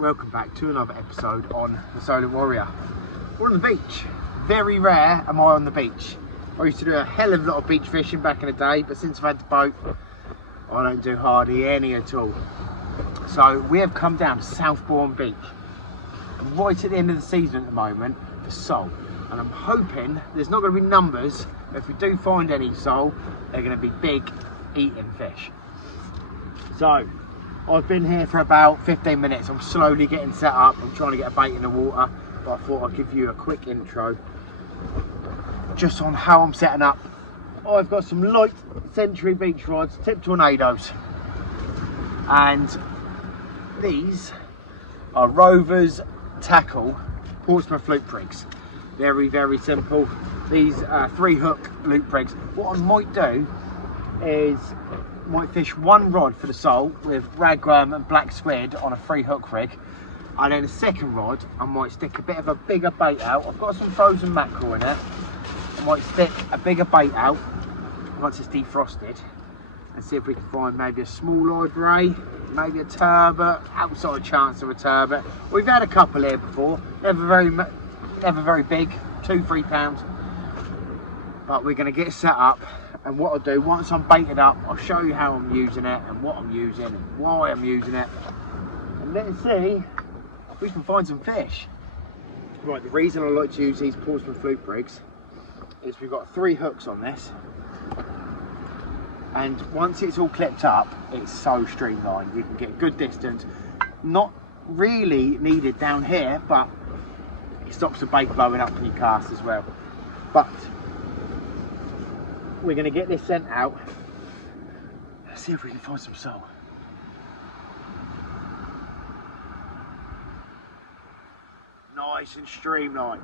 welcome back to another episode on the Solent Warrior. We're on the beach. Very rare am I on the beach. I used to do a hell of a lot of beach fishing back in the day, but since I've had the boat, I don't do hardly any at all. So we have come down to Southbourne Beach, right at the end of the season at the moment for sole. And I'm hoping there's not going to be numbers, but if we do find any sole, they're going to be big eating fish. So I've been here for about 15 minutes. I'm slowly getting set up. I'm trying to get a bait in the water, but I thought I'd give you a quick intro just on how I'm setting up. I've got some light Century beach rods, tip tornadoes, and these are Rover's Tackle Portsmouth loop rigs. Very, very simple. These are 3-hook loop rigs. What I might do is might fish one rod for the sole with ragworm and black squid on a 3-hook rig, and then a second rod I might stick a bit of a bigger bait out. I've got some frozen mackerel in it. I might stick a bigger bait out once it's defrosted and see if we can find maybe a small live ray, maybe a turbot, outside chance of a turbot. We've had a couple here before, never very big, 2-3 pounds, but we're going to get set up. And what I'll do, once I'm baited up, I'll show you how I'm using it and what I'm using and why I'm using it. And let's see if we can find some fish. Right, the reason I like to use these Portsmouth loop rigs is we've got 3 hooks on this. And once it's all clipped up, it's so streamlined. You can get good distance. Not really needed down here, but it stops the bait blowing up in your cast as well. But we're going to get this sent out. Let's see if we can find some sole. Nice and streamlined.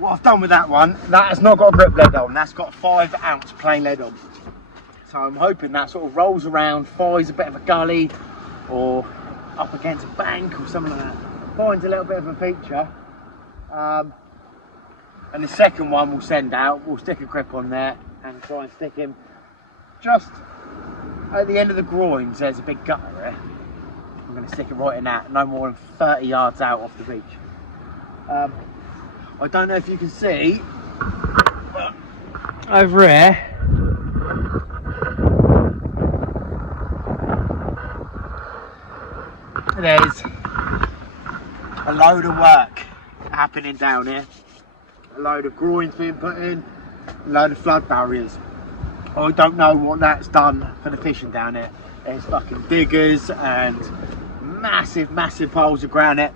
What I've done with that one, that has not got a grip lead on, that's got a 5-ounce plain lead on. So I'm hoping that sort of rolls around, finds a bit of a gully or up against a bank or something like that. Finds a little bit of a feature. And the second one we'll send out, we'll stick a grip on there and try and stick him just at the end of the groins. There's a big gutter there. I'm going to stick it right in that, no more than 30 yards out off the beach. I don't know if you can see, but over here, there's a load of work happening down here. A load of groins being put in, a load of flood barriers. I don't know what that's done for the fishing down here. There's fucking diggers and massive piles of granite.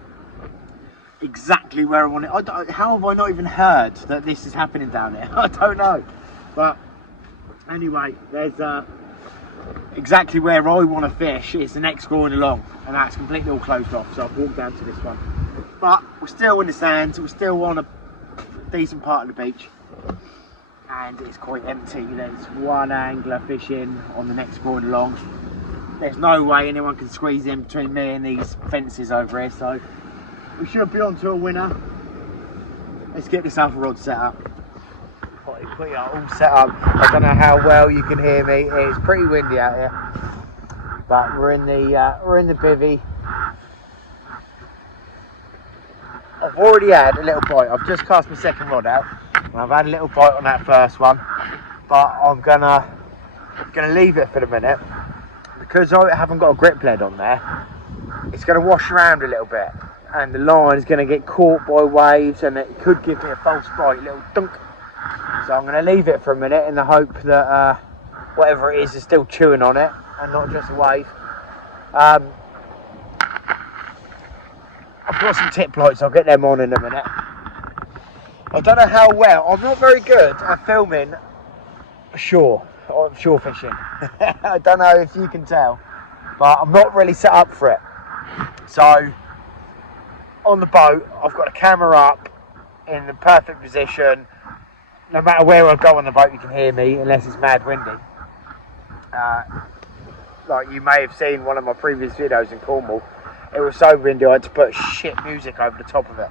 Exactly where I want it. How have I not even heard that this is happening down here? I don't know. But anyway, there's exactly where I want to fish. It's the next groin along, and that's completely all closed off. So I've walked down to this one. But we're still in the sand. We're still on a decent part of the beach, and it's quite empty. There's one angler fishing on the next groin along. There's no way anyone can squeeze in between me and these fences over here. So we should be on to a winner. Let's get this alpha rod set up. We are all set up. I don't know how well you can hear me. It's pretty windy out here, but we're in the bivvy. I've already had a little bite. I've just cast my second rod out, and I've had a little bite on that first one. But I'm gonna leave it for the minute because I haven't got a grip lead on there. It's gonna wash around a little bit, and the line is going to get caught by waves, and it could give me a false bite, a little dunk. So I'm going to leave it for a minute in the hope that whatever it is still chewing on it and not just a wave. I've got some tip lights, I'll get them on in a minute. I don't know how well, I'm not very good at filming shore fishing. I don't know if you can tell, but I'm not really set up for it. So on the boat, I've got a camera up in the perfect position. No matter where I go on the boat, you can hear me unless it's mad windy. Like you may have seen one of my previous videos in Cornwall, it was so windy I had to put shit music over the top of it.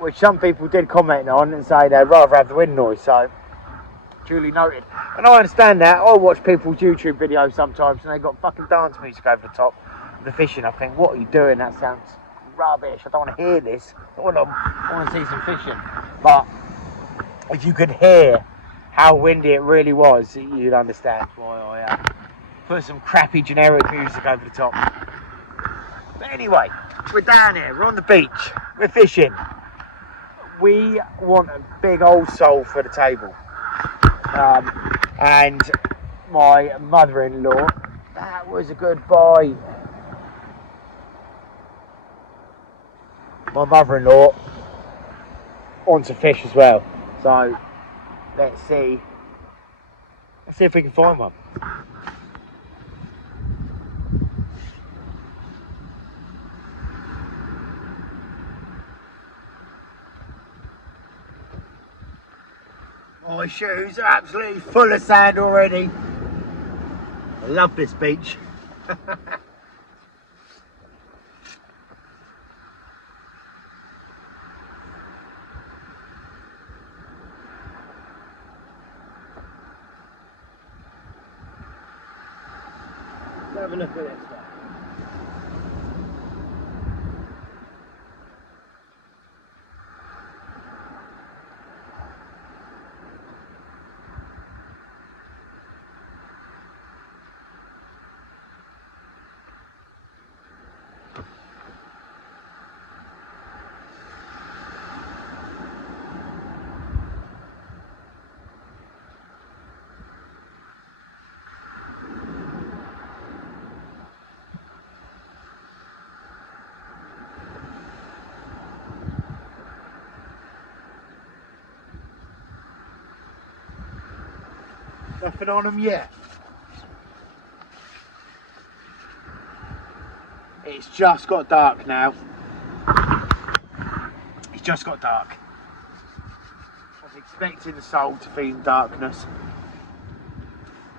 Which some people did comment on and say they'd rather have the wind noise, so duly noted. And I understand that. I watch people's YouTube videos sometimes and they got fucking dance music over the top of the fishing. I think, what are you doing? That sounds rubbish. I don't want to hear this. I want to see some fishing. But if you could hear how windy it really was, you'd understand why I put some crappy generic music over the top. But anyway, we're down here, we're on the beach, we're fishing. We want a big old sole for the table. And my mother-in-law, that was a good buy. My mother-in-law wants to fish as well. So let's see if we can find one. My shoes are absolutely full of sand already. I love this beach. Let's have a look at this one. Nothing on them yet. It's just got dark now. It's just got dark. I was expecting the sole to be in darkness.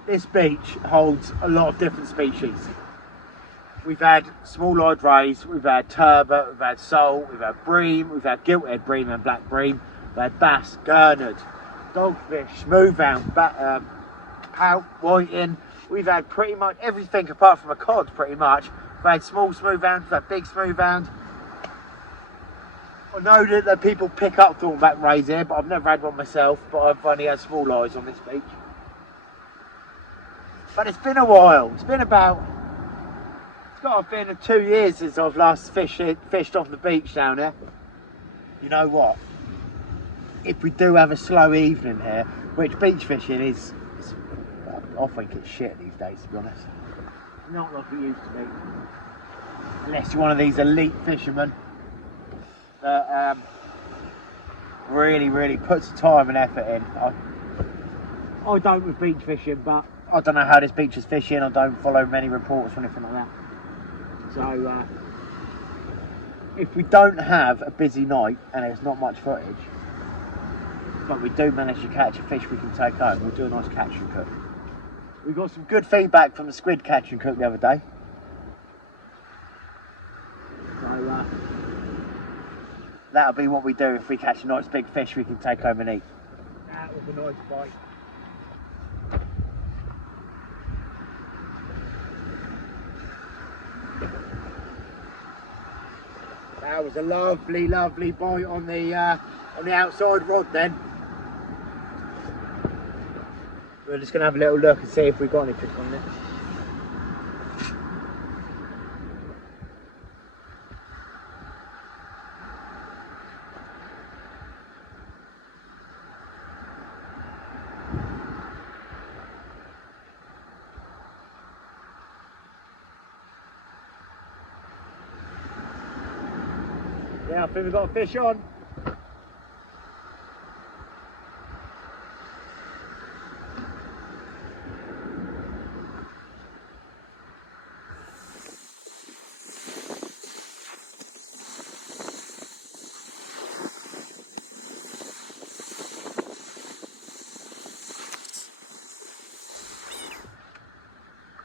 This beach holds a lot of different species. We've had small-eyed rays, we've had turbot, we've had sole, we've had bream, we've had gilt-head bream and black bream, we've had bass, gurnard, dogfish, smoothhound, pout, whiting. We've had pretty much everything apart from a cod, pretty much. We've had small smoothhound, we've had big smoothhound. I know that people pick up thornback rays here, but I've never had one myself, but I've only had small eyes on this beach. But it's been a while. It's got to have been 2 years since I've last fished off the beach down here. You know what? If we do have a slow evening here, which beach fishing is I think it's shit these days, to be honest. Not like it used to be. Unless you're one of these elite fishermen that really puts the time and effort in. I don't with beach fishing, but I don't know how this beach is fishing. I don't follow many reports or anything like that. So if we don't have a busy night and there's not much footage, but we do manage to catch a fish we can take home, we'll do a nice catch and cook. We got some good feedback from the squid catch and cook the other day. So that'll be what we do if we catch a nice big fish we can take home and eat. That was a nice bite. That was a lovely bite on the outside rod then. We're just going to have a little look and see if we've got anything on it. Yeah, I think we've got a fish on.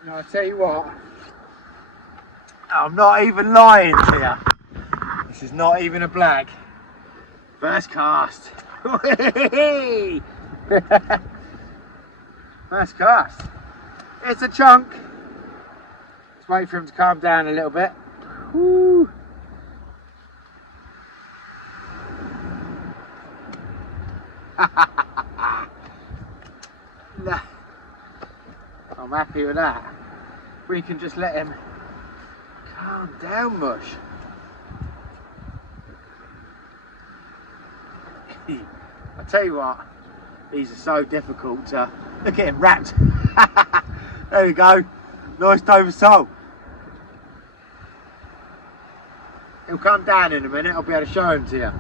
Now, I'll tell you what, I'm not even lying to you. This is not even a blag. First cast. First cast. It's a chunk. Let's wait for him to calm down a little bit. Woo. Nah. I'm happy with that. We can just let him calm down, mush. I tell you what, these are so difficult to look at him wrapped. There we go. Nice Dover sole. He'll come down in a minute. I'll be able to show him to you.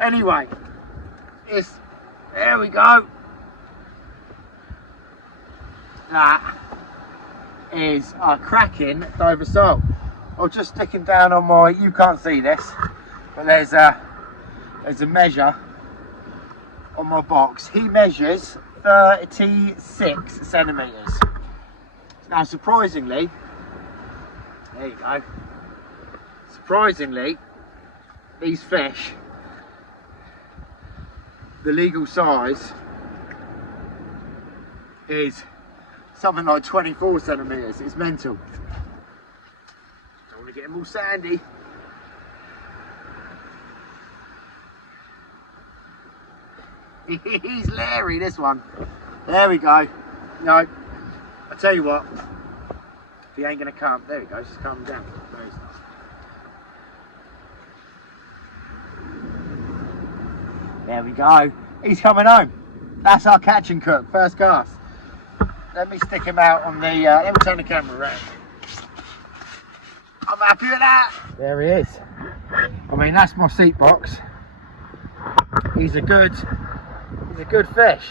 Anyway, there we go. That is a cracking Dover sole. I'll just stick him down on my, you can't see this, but there's a measure on my box. He measures 36 centimetres. Now surprisingly, there you go, surprisingly, these fish, the legal size is something like 24 centimetres. It's mental. Don't want to get them all sandy. He's leery, this one. There we go. No, I tell you what, if he ain't going to come, there he goes, just calm down. There he's not. There we go. He's coming home. That's our catch and cook, first cast. Let me stick him out on the, let me turn the camera around. I'm happy with that. There he is. I mean, that's my seat box. He's a good fish.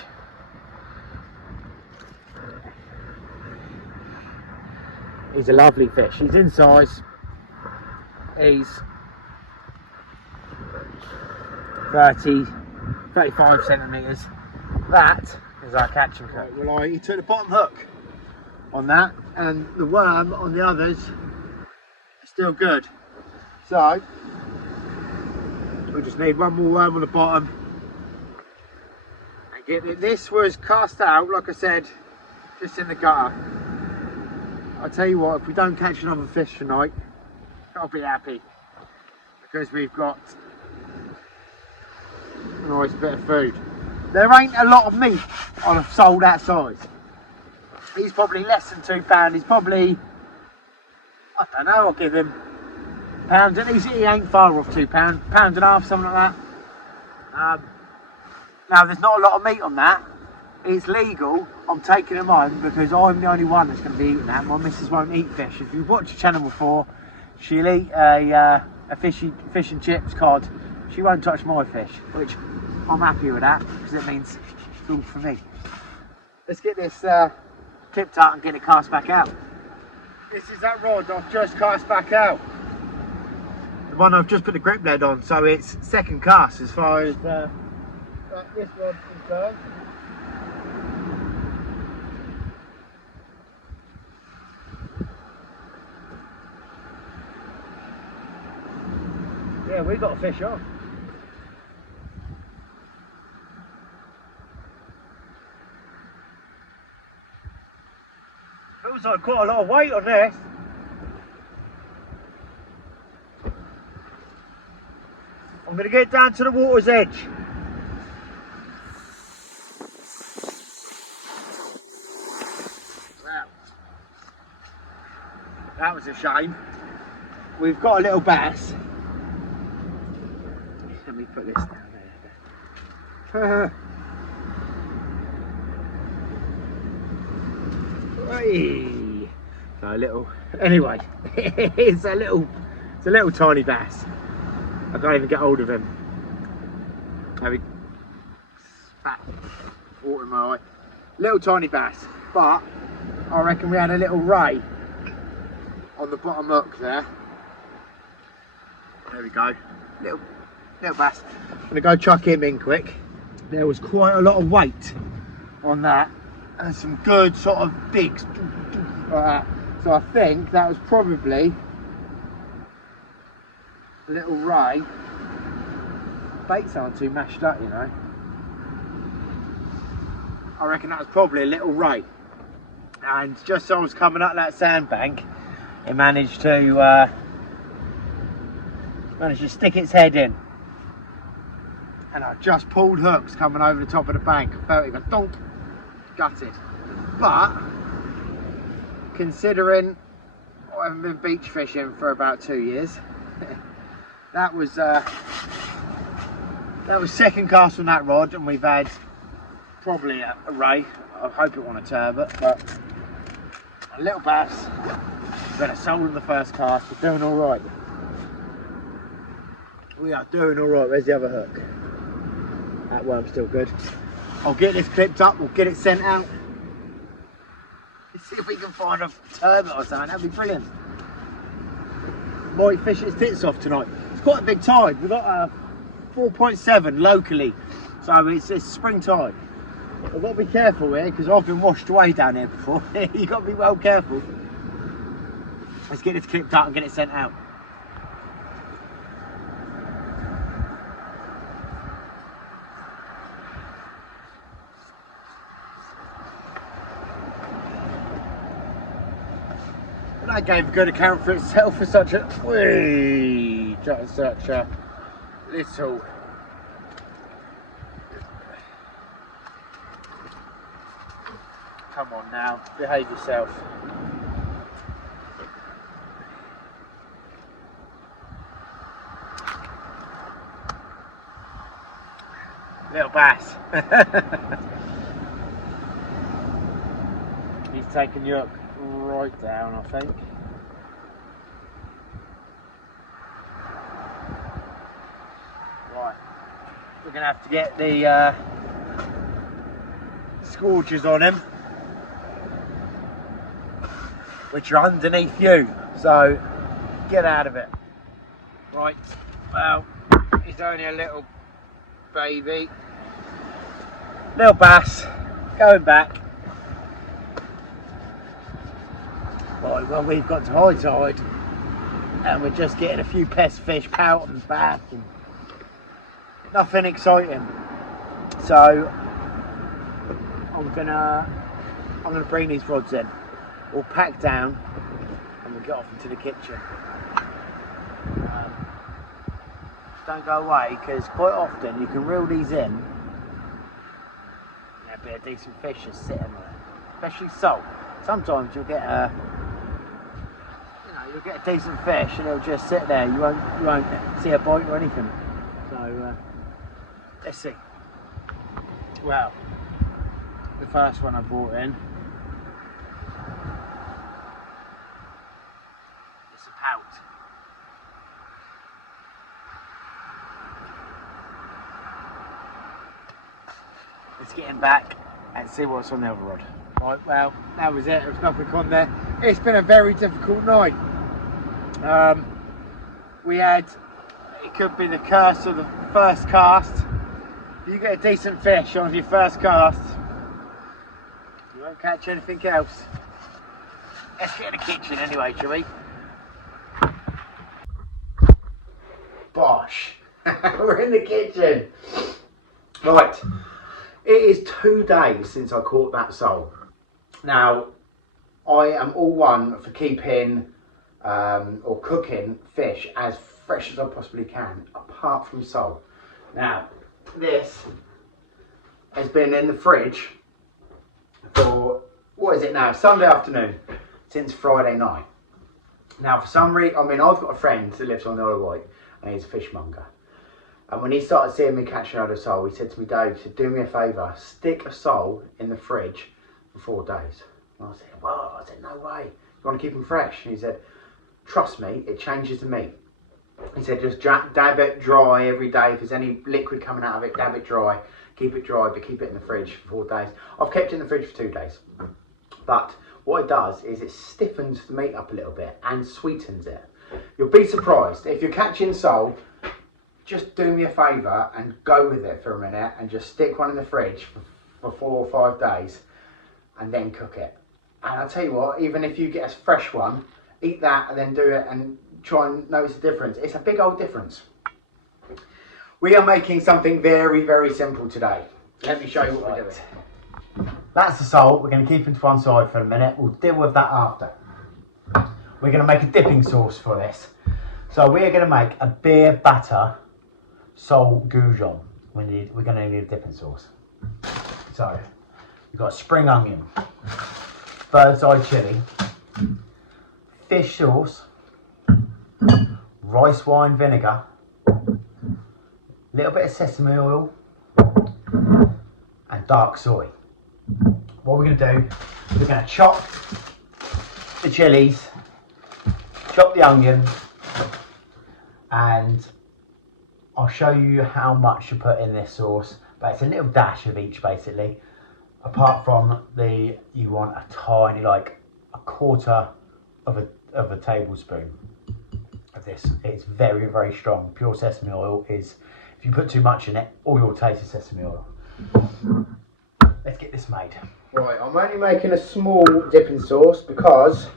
He's a lovely fish. He's in size. He's 35 centimetres. That is our catch and cook. Well, he took the bottom hook on that, and the worm on the others is still good. So we just need one more worm on the bottom. And get it. This was cast out, like I said, just in the gutter. I'll tell you what, if we don't catch another fish tonight, I'll be happy, because we've got a nice bit of food. There ain't a lot of meat on a sole that size. He's probably less than £2. He's probably, I don't know, I'll give him pounds. At least he ain't far off £2, pound and a half, something like that. Now there's not a lot of meat on that. It's legal. I'm taking him home because I'm the only one that's going to be eating that. My missus won't eat fish. If you've watched the channel before, she'll eat a fish and chips cod. She won't touch my fish, which I'm happy with that, because it means it's good for me. Let's get this tipped out and get it cast back out. This is that rod I've just cast back out. The one I've just put the grip lead on, so it's second cast as far as this rod's concerned. Yeah, we got a fish on. Feels like quite a lot of weight on this. I'm going to get down to the water's edge. Wow. That was a shame. We've got a little bass. Let me put this down there. Hey. So a little, anyway, it's a little tiny bass. I can't even get hold of him. Maybe fat water in my eye. Little tiny bass, but I reckon we had a little ray on the bottom hook there. There we go. Little bass. I'm gonna go chuck him in quick. there was quite a lot of weight on that and some good sort of digs like that. So I think that was probably a little ray. Baits aren't too mashed up, you know. I reckon that was probably a little ray. And just as I was coming up that sandbank, it managed to stick its head in. And I just pulled hooks coming over the top of the bank. I felt it go donk, gutted. But considering I haven't been beach fishing for about 2 years, that was second cast on that rod, and we've had probably a ray. I hope it wasn't a turbot, but a little bass. We've had a sole in the first cast. We're doing all right. We are doing all right. Where's the other hook? That worm's still good. I'll get this clipped up. We'll get it sent out. Let's see if we can find a turbot or something. That'd be brilliant. Might fish its tits off tonight. It's quite a big tide. We've got a 4.7 locally, so it's spring tide. I've got to be careful here because I've been washed away down here before. You've got to be well careful. Let's get this clipped up and get it sent out. Well, that gave a good account for itself for such a little. Come on now, behave yourself. Little bass. He's taken you up right down, I think. Right, we're gonna have to get the scourges on him, which are underneath you, so get out of it. Right, well, he's only a little baby, little bass, going back. Right, well, we've got to high tide, and we're just getting a few pest fish pouting back, and nothing exciting. So I'm gonna bring these rods in. We'll pack down and we'll get off into the kitchen. Don't go away, because quite often you can reel these in and a bit of decent fish just sitting there, especially sole. Sometimes you'll get a decent fish and it'll just sit there. You won't see a bite or anything. So let's see. Well, the first one I brought in. Out. Let's get him back and see what's on the other rod. Right, well, that was it. There was nothing on there. It's been a very difficult night. We had, it could be the curse of the first cast. If you get a decent fish on your first cast, you won't catch anything else. Let's get in the kitchen anyway, shall we? Bosh. We're in the kitchen. Right, it is 2 days since I caught that sole. Now, I am all one for keeping or cooking fish as fresh as I possibly can, apart from sole. Now, this has been in the fridge for, what is it now, Sunday afternoon, since Friday night. Now, for some reason, I mean, I've got a friend that lives on the Isle of Wight, and he's a fishmonger. And when he started seeing me catching out a sole, he said to me, Dave, he said, do me a favour, stick a sole in the fridge for 4 days. And I said, well, I said, no way. You want to keep them fresh? And he said, trust me, it changes the meat. He said, just dab it dry every day. If there's any liquid coming out of it, dab it dry. Keep it dry, but keep it in the fridge for 4 days. I've kept it in the fridge for 2 days. But what it does is it stiffens the meat up a little bit and sweetens it. You'll be surprised. If you're catching sole, just do me a favour and go with it for a minute and just stick one in the fridge for 4 or 5 days and then cook it. And I'll tell you what, even if you get a fresh one, eat that and then do it and try and notice the difference. It's a big old difference. We are making something very, very simple today. Let me show you what we're doing. That's the sole. We're going to keep it to one side for a minute. We'll deal with that after. We're going to make a dipping sauce for this. So we're going to make a beer batter sole goujon. We're going to need a dipping sauce. So we've got spring onion, bird's eye chilli, fish sauce, rice wine vinegar, a little bit of sesame oil, and dark soy. What we're going to do, we're going to chop the chilies, chop the onion, and I'll show you how much to put in this sauce, but it's a little dash of each basically. Apart from you want a tiny, like a quarter of a tablespoon of this. It's very, very strong. Pure sesame oil is, if you put too much in it, all you'll taste is sesame oil. Let's get this made. Right, I'm only making a small dipping sauce because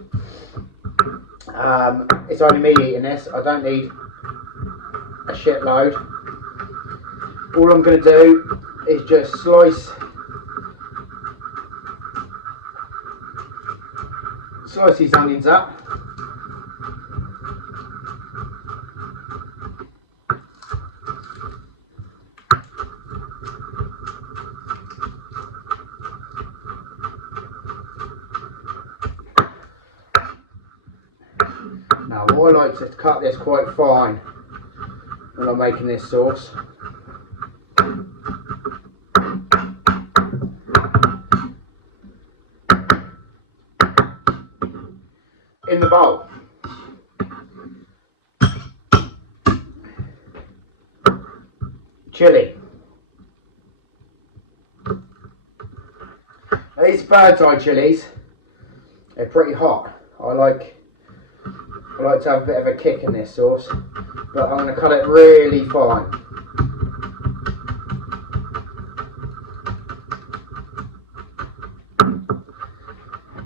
it's only me eating this. I don't need a shitload. All I'm going to do is just slice these onions up. Now I like to cut this quite fine when I'm making this sauce. In the bowl. Chili. Now these bird's eye chilies, they're pretty hot. I like to have a bit of a kick in this sauce, but I'm going to cut it really fine.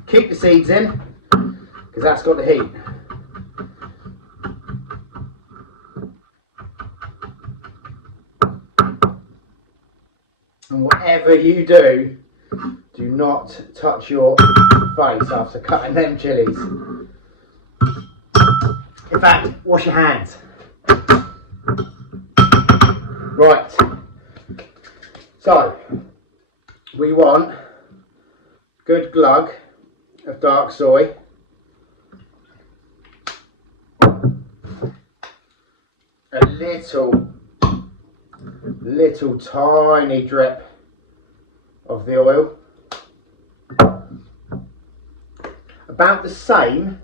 Keep the seeds in, because that's got the heat. And whatever you do, do not touch your face after cutting them chilies. In fact, wash your hands. Right. So, we want a good glug of dark soy. A little tiny drip of the oil. About the same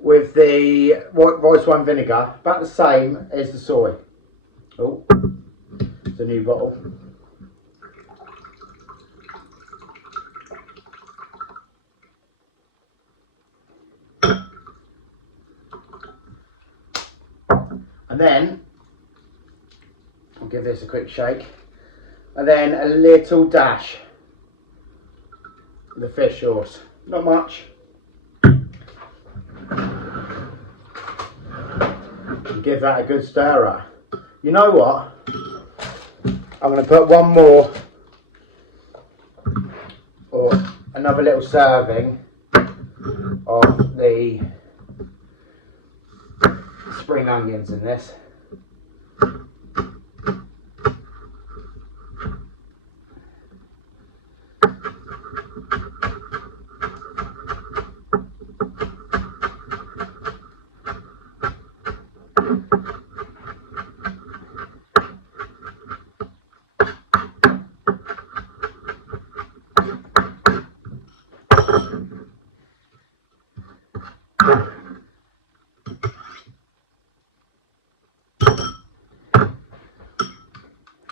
with the rice wine vinegar, about the same as the soy. Oh, it's a new bottle. And then, I'll give this a quick shake, and then a little dash of the fish sauce, not much. And give that a good stir up. You know what? I'm going to put one more, or another little serving of the spring onions in this.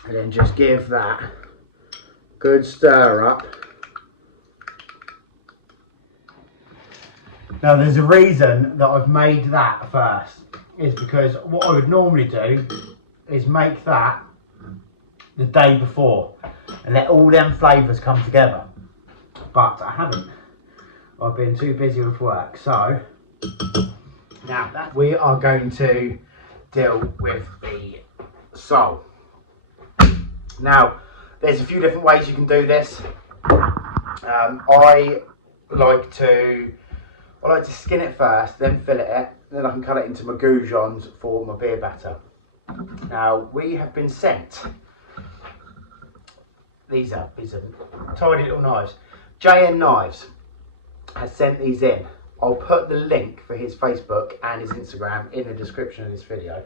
And then just give that good stir up. Now there's a reason that I've made that first. is because what I would normally do is make that the day before and let all them flavours come together, but I haven't. I've been too busy with work. So now we are going to deal with the sole. Now there's a few different ways you can do this. I like to skin it first, then fillet it, then I can cut it into my goujons for my beer batter. Now we have been sent, these are tiny little knives. JN Knives has sent these in. I'll put the link for his Facebook and his Instagram in the description of this video.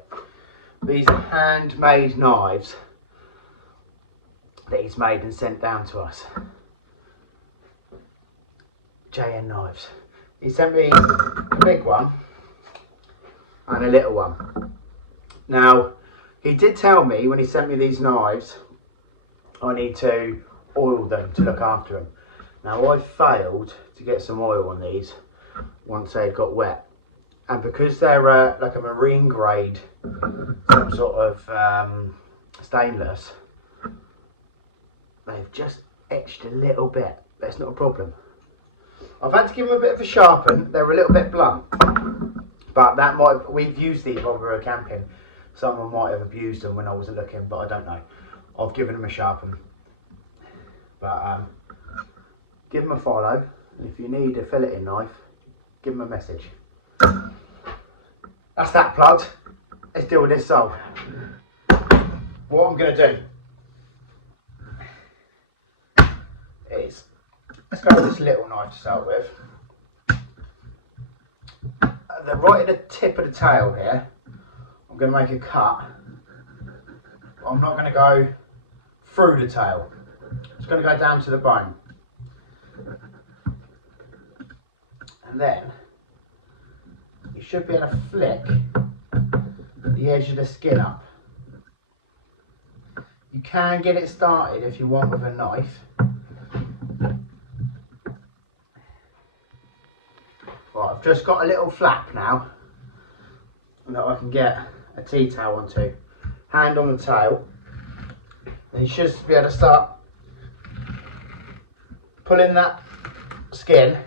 These are handmade knives that he's made and sent down to us. JN Knives. He sent me a big one and a little one. Now, he did tell me when he sent me these knives, I need to oil them to look after them. Now, I failed to get some oil on these once they got wet. And because they're like a marine grade, some sort of stainless, they've just etched a little bit. That's not a problem. I've had to give them a bit of a sharpen. They're a little bit blunt, but we've used these while we were camping. Someone might have abused them when I wasn't looking, but I don't know. I've given them a sharpen, but give them a follow. If you need a filleting knife, give them a message. That's that plugged. Let's deal with this sole. What I'm going to do is, let's go with this little knife to start with. Right at the tip of the tail here, I'm going to make a cut. I'm not going to go through the tail. It's going to go down to the bone. And then you should be able to flick the edge of the skin up. You can get it started if you want with a knife. Right, I've just got a little flap now that I can get a tea towel onto. Hand on the tail. And you should be able to start pulling that skin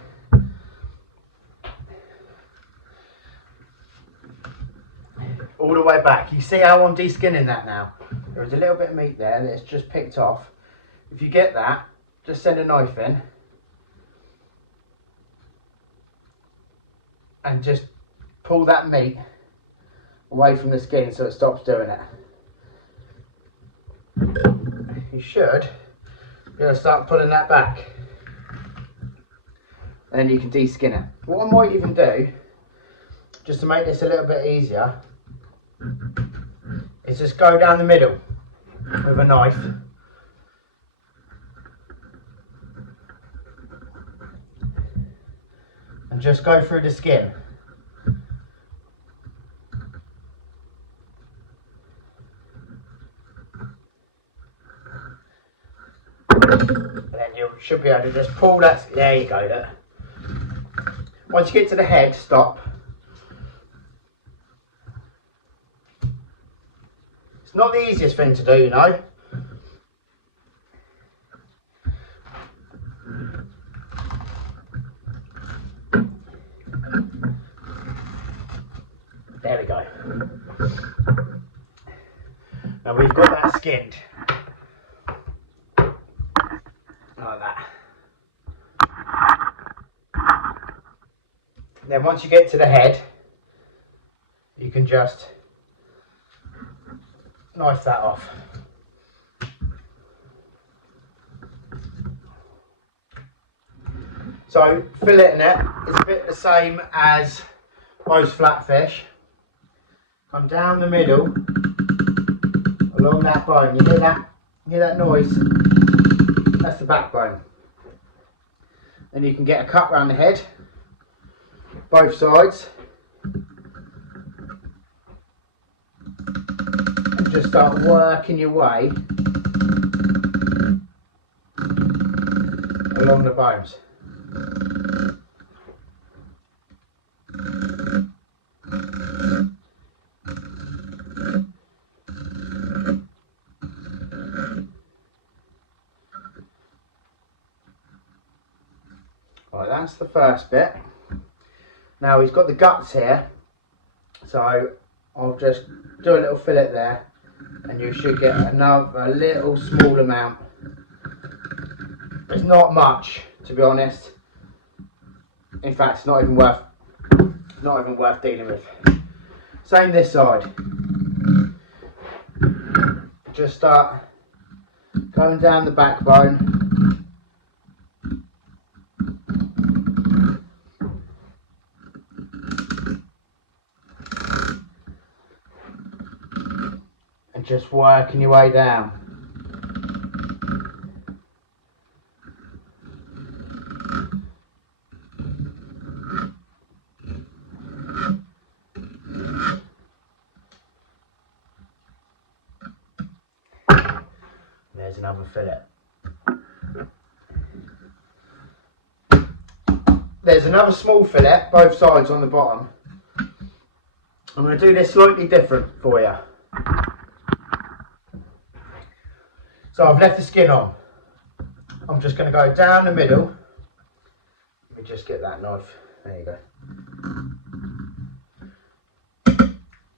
all the way back. You see how I'm de-skinning that now? There's a little bit of meat there that's just picked off. If you get that, just send a knife in and just pull that meat away from the skin so it stops doing it. You should be able to start pulling that back. And then you can de-skin it. What I might even do, just to make this a little bit easier, is just go down the middle with a knife. And just go through the skin. And then you should be able to just pull that, there you go, there. Once you get to the head, stop. It's not the easiest thing to do, you know. There we go. Now we've got that skinned. Like that. Then once you get to the head, you can just knife that off. So filleting it is a bit the same as most flatfish. Come down the middle along that bone. You hear that noise? That's the backbone. Then you can get a cut round the head, both sides, and just start working your way along the bones. Right, that's the first bit. Now he's got the guts here, so I'll just do a little fillet there, and you should get another little small amount. It's not much, to be honest. In fact, it's not even worth dealing with. Same this side. Just start going down the backbone. And just working your way down. There's another fillet. There's another small fillet, both sides on the bottom. I'm going to do this slightly different for you. So I've left the skin on. I'm just going to go down the middle. Let me just get that knife. There you go.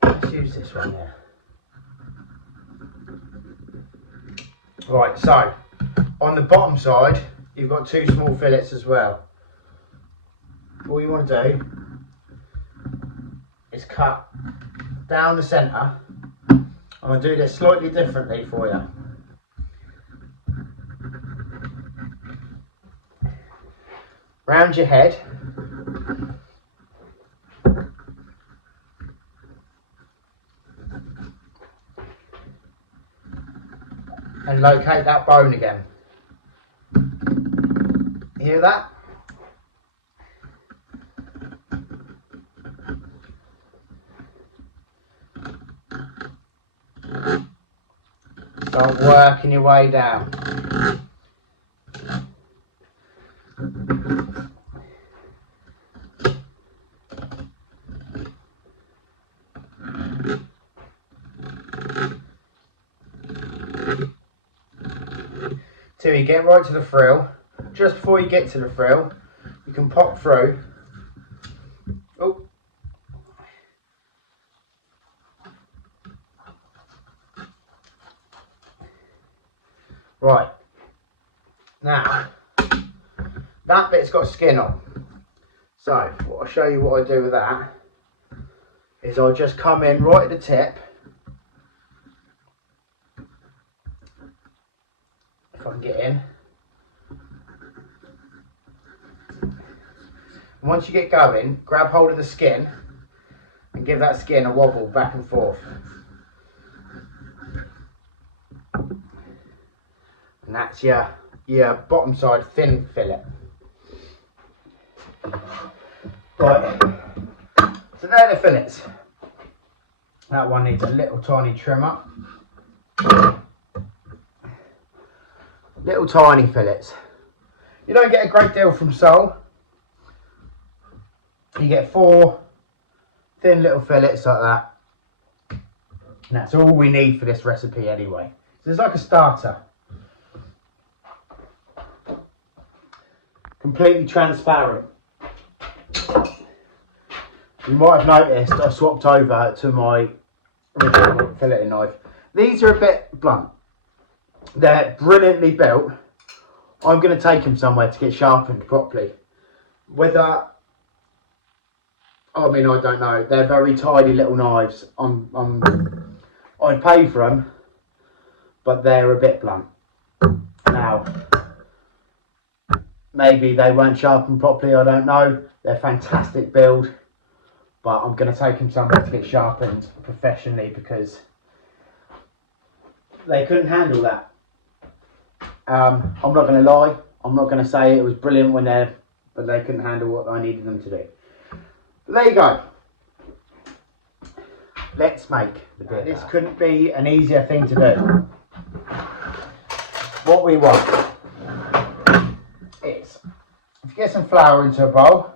Let's use this one there. Right, so on the bottom side, you've got two small fillets as well. All you want to do is cut down the centre. I'm going to do this slightly differently for you. Round your head. And locate that bone again. Hear that? Start working your way down. Till you get right to the frill. Just before you get to the frill, you can pop through. Oh. Right. Now, that bit's got skin on. So, I'll show you what I do with that. Is I'll just come in right at the tip. If I can get in. And once you get going, grab hold of the skin and give that skin a wobble back and forth. And that's your bottom side thin fillet. Right, so they're the fillets. That one needs a little tiny trim up. Little tiny fillets. You don't get a great deal from Sole. You get 4 thin little fillets like that. And that's all we need for this recipe anyway. So it's like a starter. Completely transparent. You might have noticed I swapped over to my original filleting knife. These are a bit blunt. They're brilliantly built. I'm going to take them somewhere to get sharpened properly. Whether, I mean, I don't know. They're very tidy little knives. I'd pay for them, but they're a bit blunt. Now, maybe they weren't sharpened properly, I don't know. They're fantastic build, but I'm going to take them somewhere to get sharpened professionally because they couldn't handle that. I'm not going to lie. I'm not going to say it was brilliant but they couldn't handle what I needed them to do. But there you go. Let's make the beer. This couldn't be an easier thing to do. What we want is, if you get some flour into a bowl,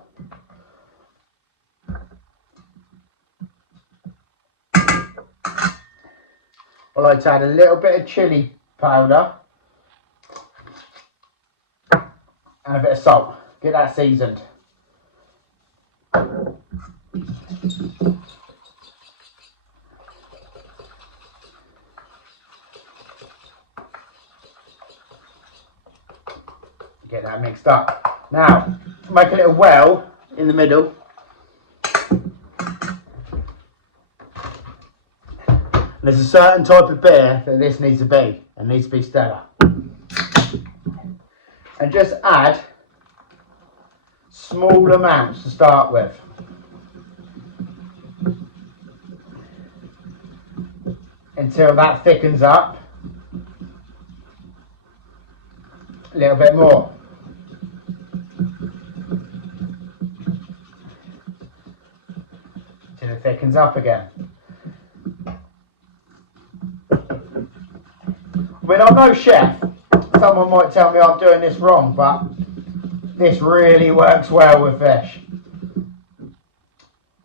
I like to add a little bit of chili powder and a bit of salt. Get that seasoned. Get that mixed up. Now, make a little well in the middle. There's a certain type of beer that this needs to be, and needs to be Stella. And just add small amounts to start with. Until that thickens up a little bit more. Until it thickens up again. I mean, I'm no chef. Someone might tell me I'm doing this wrong, but this really works well with fish.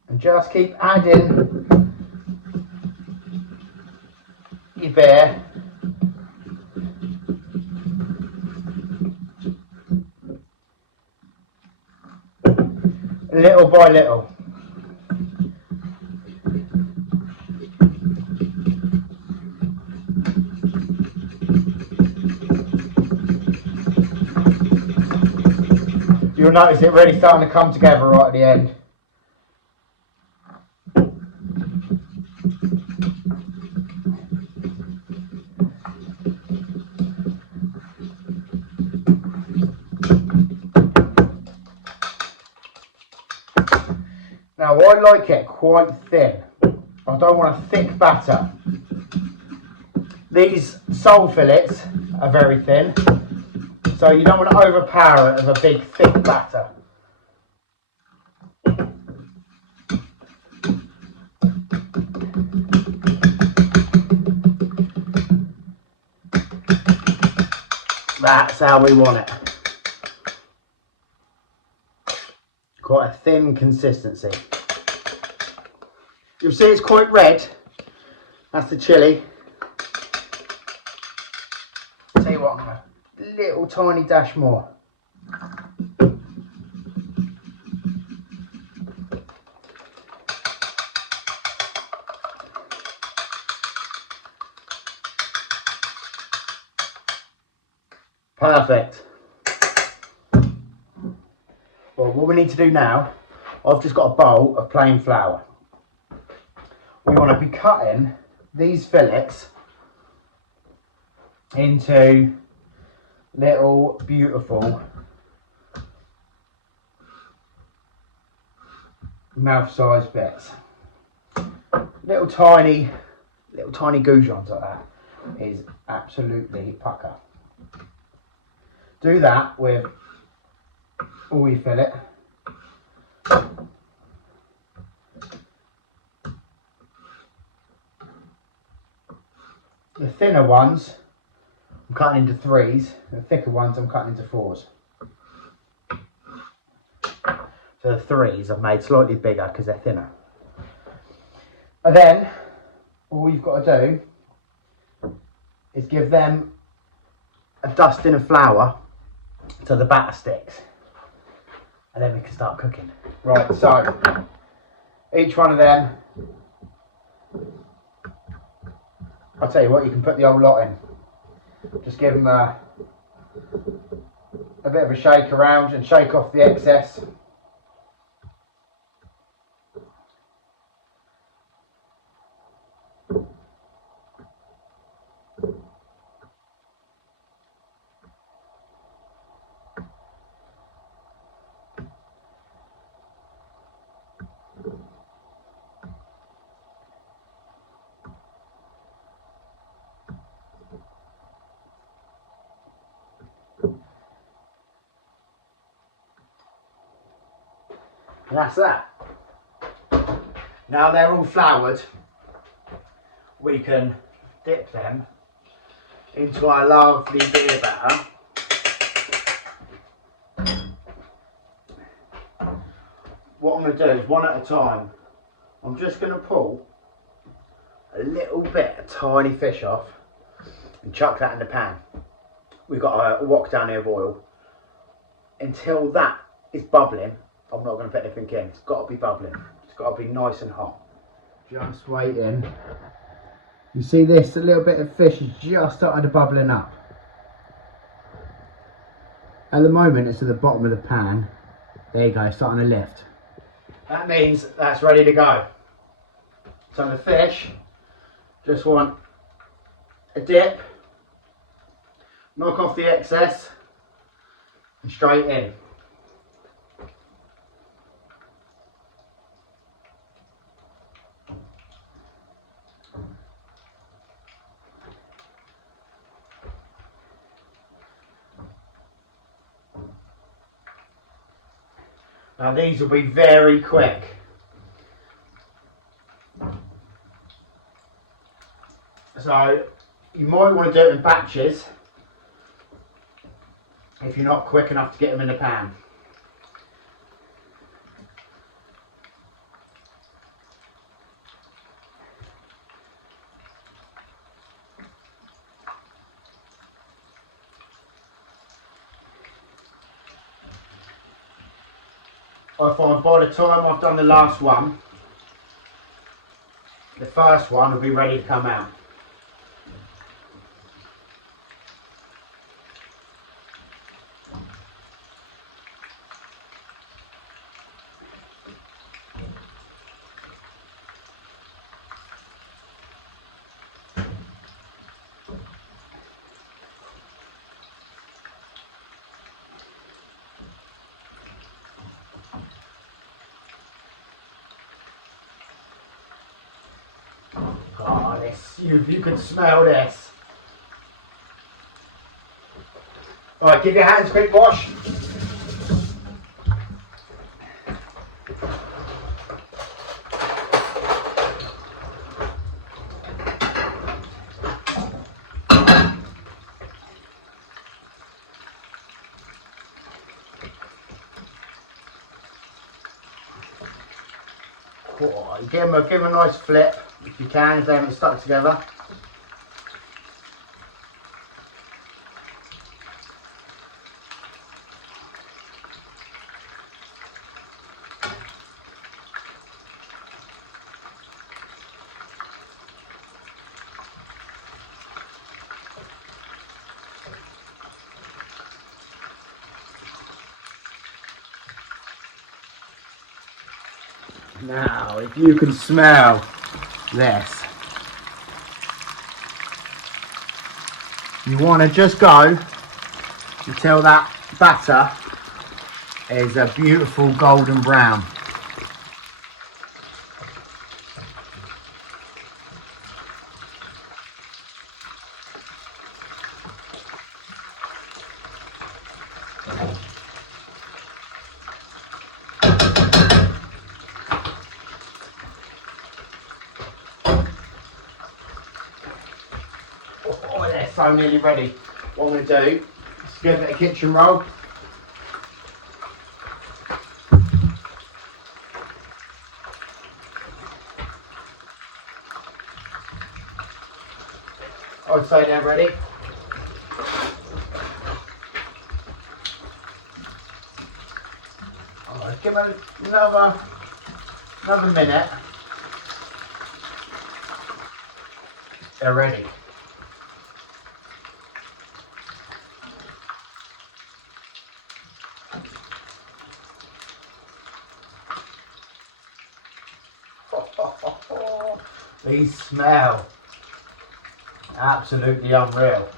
And just keep adding your beer. Little by little. You'll notice it really starting to come together right at the end. Now I like it quite thin. I don't want a thick batter. These sole fillets are very thin. So you don't want to overpower it with a big thick batter. That's how we want it. Quite a thin consistency. You'll see it's quite red. That's the chilli. Tell you what, I'm gonna little tiny dash more. Perfect. Well, what we need to do now, I've just got a bowl of plain flour. We want to be cutting these fillets into little beautiful mouth-sized bits. Little tiny goujons like that is absolutely pucker. Do that with all your fillet. The thinner ones I'm cutting into 3s, the thicker ones I'm cutting into 4s. So the 3s I've made slightly bigger because they're thinner. And then all you've got to do is give them a dusting of flour till the batter sticks. And then we can start cooking. Right, so each one of them, I'll tell you what, you can put the whole lot in. Just give them a bit of a shake around and shake off the excess. And that's that. Now they're all floured, we can dip them into our lovely beer batter. What I'm going to do is one at a time. I'm just going to pull a little bit of tiny fish off and chuck that in the pan. We've got a wok down here of oil until that it's bubbling, I'm not going to put anything in. It's got to be bubbling. It's got to be nice and hot. Just waiting. You see this? A little bit of fish is just starting to bubbling up. At the moment, it's at the bottom of the pan. There you go, starting to lift. That means that's ready to go. So the fish just want a dip, knock off the excess, and straight in. Now these will be very quick. So you might want to do it in batches if you're not quick enough to get them in the pan. I find by the time I've done the last one, the first one will be ready to come out. Oh, this, if you could smell this. Alright, give your hands a quick wash. Oh, give them a nice flip if you can, if they haven't stuck together. Now, if you can smell this, you want to just go until that batter is a beautiful golden brown. Oh, they're so nearly ready. What I'm going to do is give it a kitchen roll. I would say they're ready. Oh, give it another minute. They're ready. These smell absolutely unreal.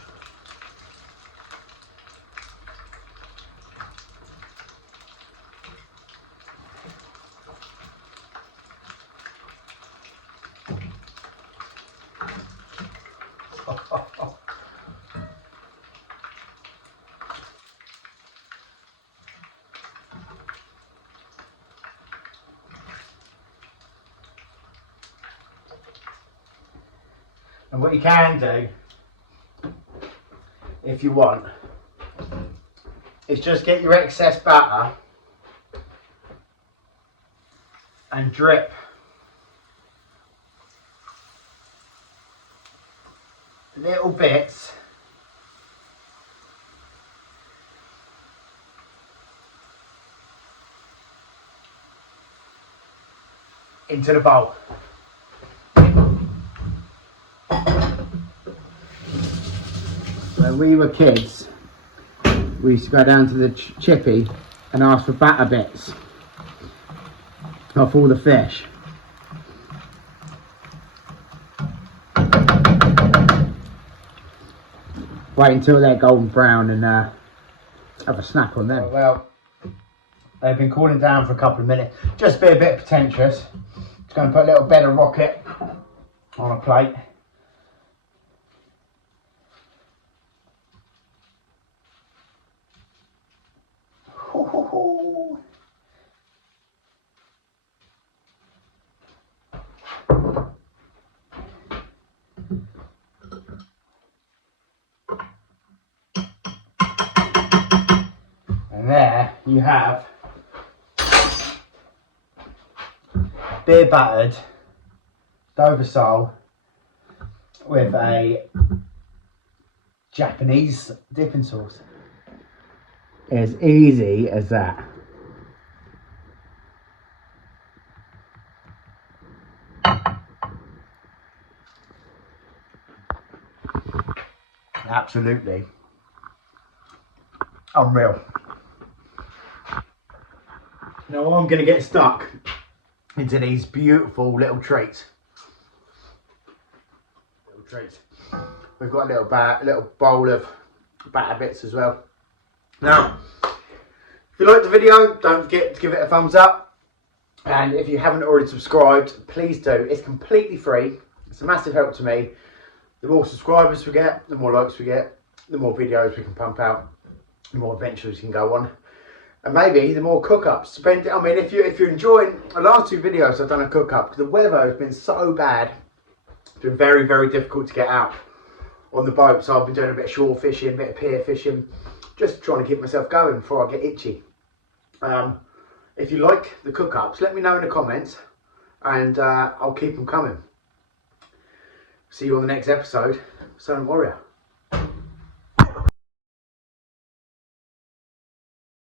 And what you can do, if you want, is just get your excess batter and drip little bits into the bowl. When we were kids, we used to go down to the chippy and ask for batter bits off all the fish. Wait until they're golden brown and have a snack on them. Well, they've been cooling down for a couple of minutes. Just be a bit pretentious. Just going to put a little bed of rocket on a plate. And there you have beer battered Dover sole with a Japanese dipping sauce. As easy as that. Absolutely unreal. Now I'm going to get stuck into these beautiful little treats. We've got a little bowl of batter bits as well. Now, if you liked the video, don't forget to give it a thumbs up. And if you haven't already subscribed, please do. It's completely free. It's a massive help to me. The more subscribers we get, the more likes we get, the more videos we can pump out, the more adventures we can go on. And maybe the more cook-ups. I mean, if you're enjoying the last two videos, I've done a cook-up because the weather has been so bad. It's been very, very difficult to get out on the boat. So I've been doing a bit of shore fishing, a bit of pier fishing, just trying to keep myself going before I get itchy. If you like the cook-ups, let me know in the comments, and I'll keep them coming. See you on the next episode. Solent Warrior.